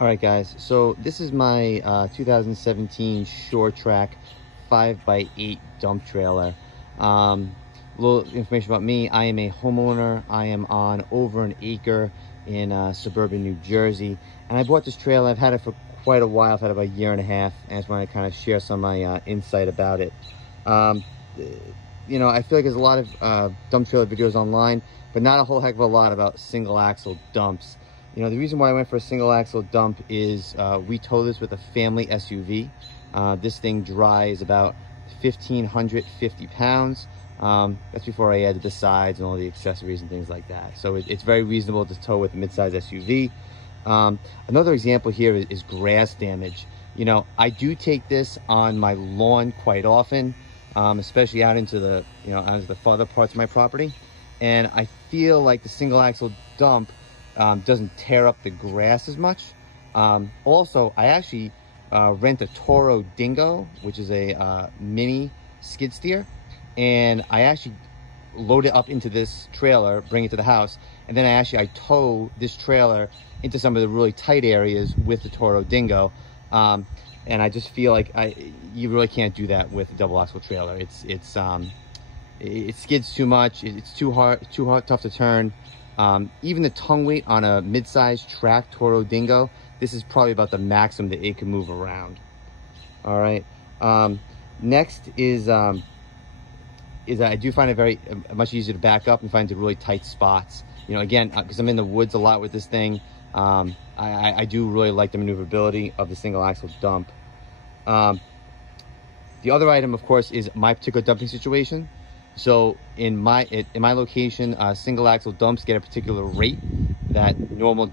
All right, guys. So this is my 2017 Short Track 5x8 dump trailer. A little information about me. I am a homeowner. I am on over an acre in suburban New Jersey. And I bought this trailer. I've had it for quite a while. I've had it about a year and a half. And I just want to kind of share some of my insight about it. Um, I feel like there's a lot of dump trailer videos online, but not a whole heck of a lot about single axle dumps. The reason why I went for a single axle dump is we tow this with a family SUV. This thing dries about 1,550 pounds. That's before I added the sides and all the accessories and things like that. So it's very reasonable to tow with a midsize SUV. Another example here is grass damage. I do take this on my lawn quite often, especially out into the, out into the farther parts of my property. And I feel like the single axle dump doesn't tear up the grass as much. Also, I actually rent a Toro Dingo, which is a mini skid steer, and I actually load it up into this trailer, bring it to the house, and then I tow this trailer into some of the really tight areas with the Toro Dingo. And I just feel like you really can't do that with a double axle trailer. It skids too much. It's too hard, tough to turn. Even the tongue weight on a mid-sized track Toro Dingo, this is probably about the maximum that it can move around. All right. Next is I do find it very much easier to back up and find the really tight spots. Again, because I'm in the woods a lot with this thing, I do really like the maneuverability of the single axle dump. The other item, of course, is my particular dumping situation. So in my location, single axle dumps get a particular rate that normal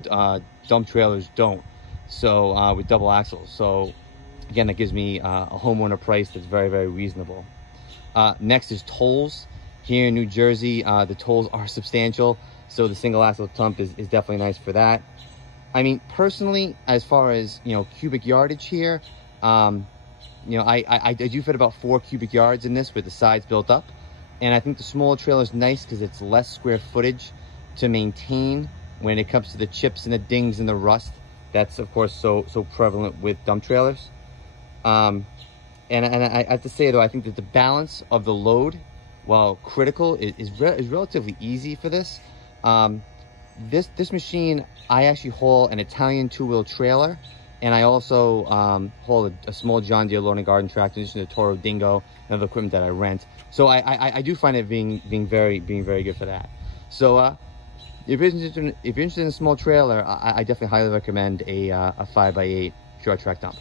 dump trailers don't. So with double axles. So again, that gives me a homeowner price that's very, very reasonable. Next is tolls. Here in New Jersey, the tolls are substantial. So the single axle dump is definitely nice for that. I mean, personally, as far as, cubic yardage here, I do fit about 4 cubic yards in this with the sides built up. And I think the smaller trailer is nice because it's less square footage to maintain when it comes to the chips and the dings and the rust. That's, of course, so prevalent with dump trailers. And I have to say, though, I think that the balance of the load, while critical, is relatively easy for this. This machine, I actually haul an Italian 2-wheel trailer, and I also haul a small John Deere lawn and garden tractor, in addition to Toro Dingo and other equipment that I rent. So I do find it being very good for that. So if you're interested in a small trailer, I definitely highly recommend a 5x8 short track dump.